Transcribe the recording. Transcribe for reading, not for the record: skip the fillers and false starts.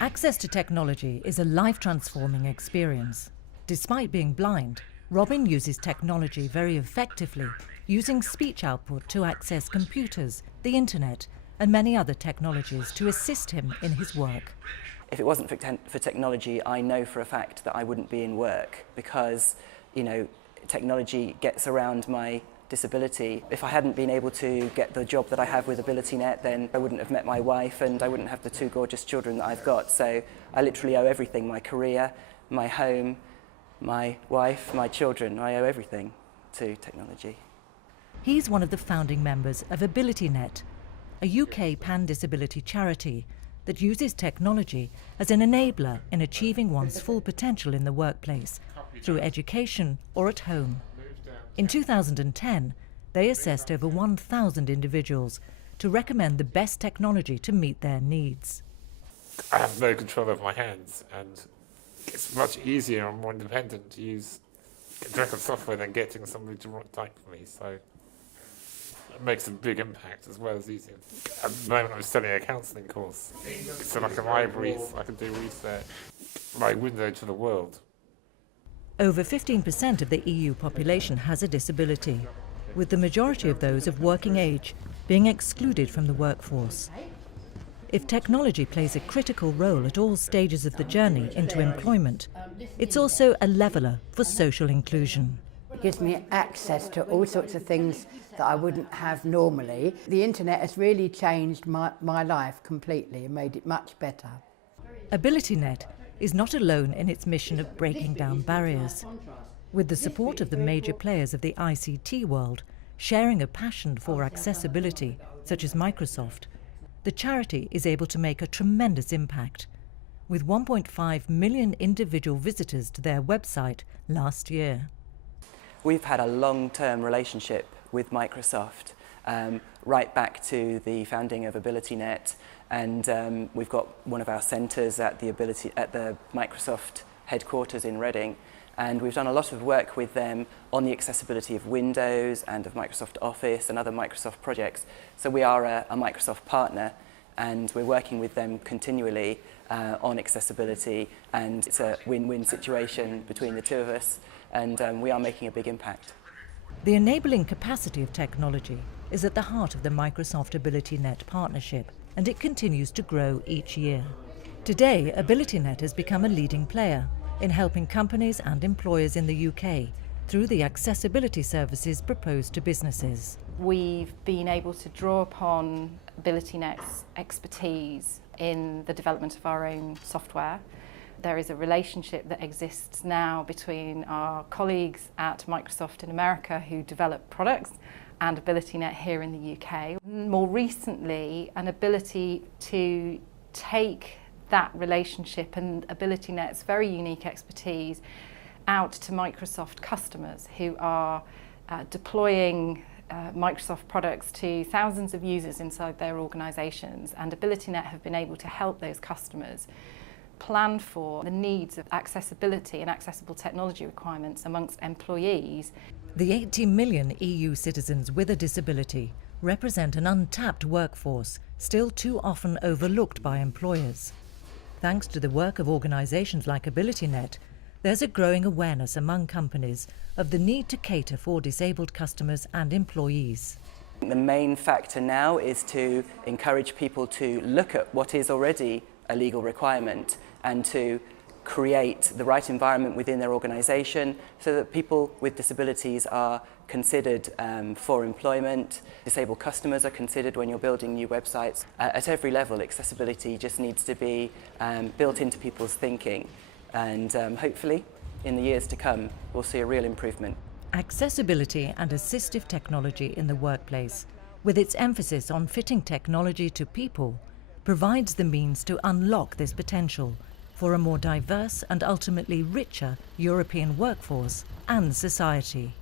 Access to technology is a life-transforming experience. Despite being blind, Robin uses technology very effectively, using speech output to access computers, the internet, and many other technologies to assist him in his work. If it wasn't for technology, I know for a fact that I wouldn't be in work because, technology gets around my disability. If I hadn't been able to get the job that I have with AbilityNet, then I wouldn't have met my wife and I wouldn't have the two gorgeous children that I've got. So I literally owe everything, my career, my home, my wife, my children. I owe everything to technology. He's one of the founding members of AbilityNet, a UK pan-disability charity that uses technology as an enabler in achieving one's full potential in the workplace, through education or at home. In 2010, they assessed over 1,000 individuals to recommend the best technology to meet their needs. I have no control of my hands, and it's much easier and more independent to use direct software than getting somebody to type for me, so it makes a big impact as well as easier. At the moment I'm studying a counselling course, so like a library, so I can do research, my window to the world. Over 15% of the EU population has a disability, with the majority of those of working age being excluded from the workforce. If technology plays a critical role at all stages of the journey into employment, it's also a leveller for social inclusion. It gives me access to all sorts of things that I wouldn't have normally. The internet has really changed my life completely and made it much better. AbilityNet is not alone in its mission of breaking down barriers. With the support of the major players of the ICT world, sharing a passion for accessibility, such as Microsoft, the charity is able to make a tremendous impact, with 1.5 million individual visitors to their website last year. We've had a long-term relationship with Microsoft, right back to the founding of AbilityNet, and we've got one of our centres at the Microsoft headquarters in Reading, and we've done a lot of work with them on the accessibility of Windows and of Microsoft Office and other Microsoft projects. So we are a Microsoft partner, and we're working with them continually on accessibility, and it's a win-win situation between the two of us, and we are making a big impact. The enabling capacity of technology is at the heart of the Microsoft AbilityNet partnership, and it continues to grow each year. Today, AbilityNet has become a leading player in helping companies and employers in the UK through the accessibility services proposed to businesses. We've been able to draw upon AbilityNet's expertise in the development of our own software. There is a relationship that exists now between our colleagues at Microsoft in America who develop products and AbilityNet here in the UK. More recently, an ability to take that relationship and AbilityNet's very unique expertise out to Microsoft customers who are deploying Microsoft products to thousands of users inside their organisations, and AbilityNet have been able to help those customers plan for the needs of accessibility and accessible technology requirements amongst employees. The 80 million EU citizens with a disability represent an untapped workforce still too often overlooked by employers. Thanks to the work of organisations like AbilityNet, there's a growing awareness among companies of the need to cater for disabled customers and employees. The main factor now is to encourage people to look at what is already a legal requirement and to create the right environment within their organisation so that people with disabilities are considered for employment. Disabled customers are considered when you're building new websites. At every level, accessibility just needs to be built into people's thinking, and hopefully in the years to come we'll see a real improvement. Accessibility and assistive technology in the workplace, with its emphasis on fitting technology to people, provides the means to unlock this potential for a more diverse and ultimately richer European workforce and society.